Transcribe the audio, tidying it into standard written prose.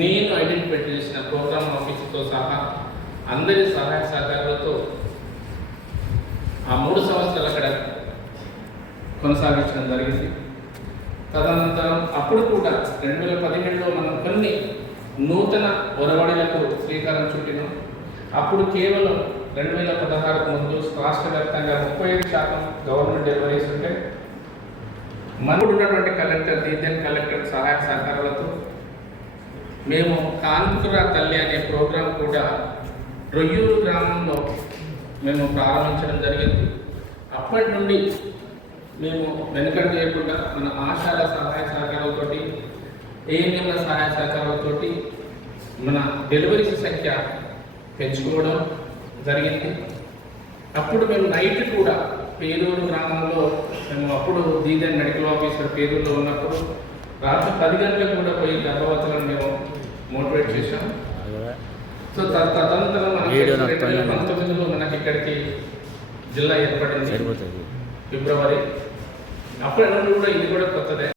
నేను ఐడెంటిఫై చేసిన ప్రోగ్రామ్ ఆఫీసుతో సహా అందరి సహాయ సహకారాలతో ఆ 3 సంవత్సరాలు అక్కడ కొనసాగించడం జరిగింది. తదనంతరం అప్పుడు కూడా 2017లో మనం కొన్ని నూతన ఒరవడిలకు శ్రీకారం చుట్టినాం. అప్పుడు కేవలం 2016కు ముందు రాష్ట్ర వ్యాప్తంగా 35% గవర్నమెంట్ డెలివరీస్ ఉంటే మనకు ఉన్నటువంటి కలెక్టర్ దీదెన్ కలెక్టర్ సహాయ సహకారాలతో మేము కాన్పుర తల్లి అనే ప్రోగ్రాం కూడా రొయ్యూరు గ్రామంలో మేము ప్రారంభించడం జరిగింది. అప్పటి నుండి మేము వెనుకడు చేయకుండా మన ఆశాల సహాయ సహకారాలతోటి ఏఎన్ఎంల సహాయ సహకారాలతోటి మన డెలివరీస్ సంఖ్య పెంచుకోవడం జరిగింది. అప్పుడు మేము నైట్ కూడా పేరూరు గ్రామంలో మేము అప్పుడు దీదెన్ మెడికల్ ఆఫీసర్ పేరూరులో ఉన్నప్పుడు రాత్రి 10 గంటలకు కూడా పోయి గర్భవతులను మేము మోటివేట్ చేశాం. సో తదనంతరం 2019లో మనకి ఇక్కడికి జిల్లా ఏర్పడింది ఫిబ్రవరి. అప్పటి నుండి కూడా ఇది కూడా కొత్తదే.